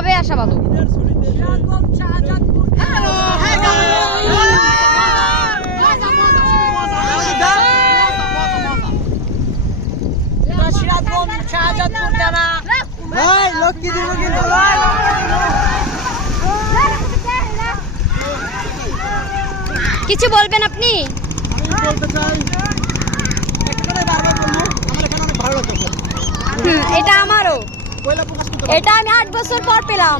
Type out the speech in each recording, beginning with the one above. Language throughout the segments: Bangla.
ভাবে আসা ভালো। কিছু বলবেন আপনি? এটা আমারও, এটা আমি 8 বছর পর পেলাম।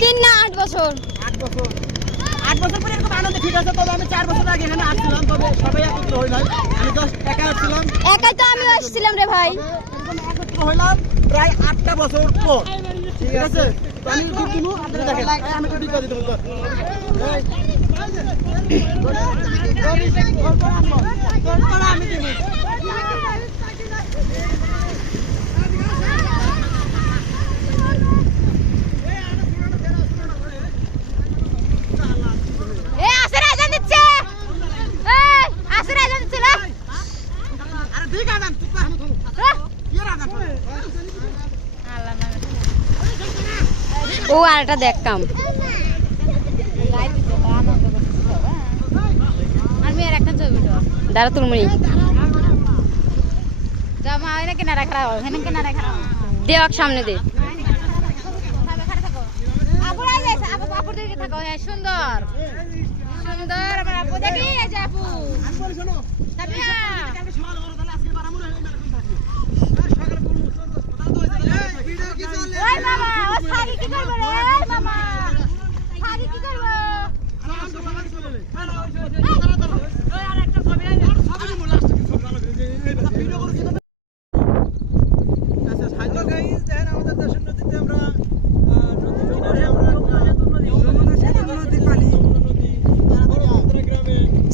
3 না 8 বছর। 8 বছর পরে এরকম আনন্দ। ঠিক আছে, তবে আমি 4 বছর আগে এখানে আসছিলাম, তবে সবাই একত্র হইলাম। আমি জাস্ট একা আসছিলাম। একাই তো আমিও আসছিলাম রে ভাই। এরকম একত্র হইলাম প্রায় 8টা বছর পর। ঠিক আছে, তো আমি কিন্তু আপনারা দেখেন, আমি তো দিতে বলতো আমি দিব। ও আর এটা দেখতাম। দাঁড়া তুলমুনি দেওয়াক সামনে দে। সুন্দর সুন্দর আমার আপু দেখি আপু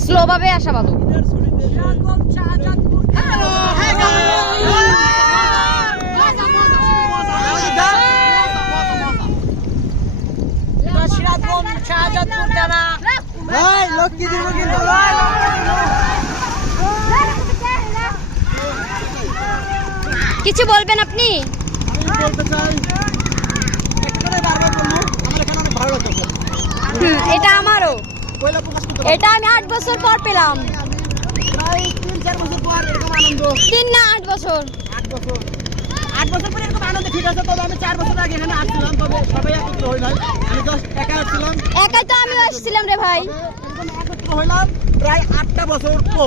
স্লো ভাবে আসা ভালো। কিছু বলবেন আপনি? এটা আমারও, এটা আমি 8 বছর পর পেলাম। 3 না 8 বছর। 8 বছর পরে এরকম আনন্দ। ঠিক আছে, তবে আমি 4 বছর আগে এখানে আসছিলাম, তবে সবাই একত্র হইলাম। আমি জাস্ট একা আসছিলাম। একাই তো আমিও আসছিলাম রে ভাই। এরকম একত্র হইলাম প্রায় 8টা বছর পর।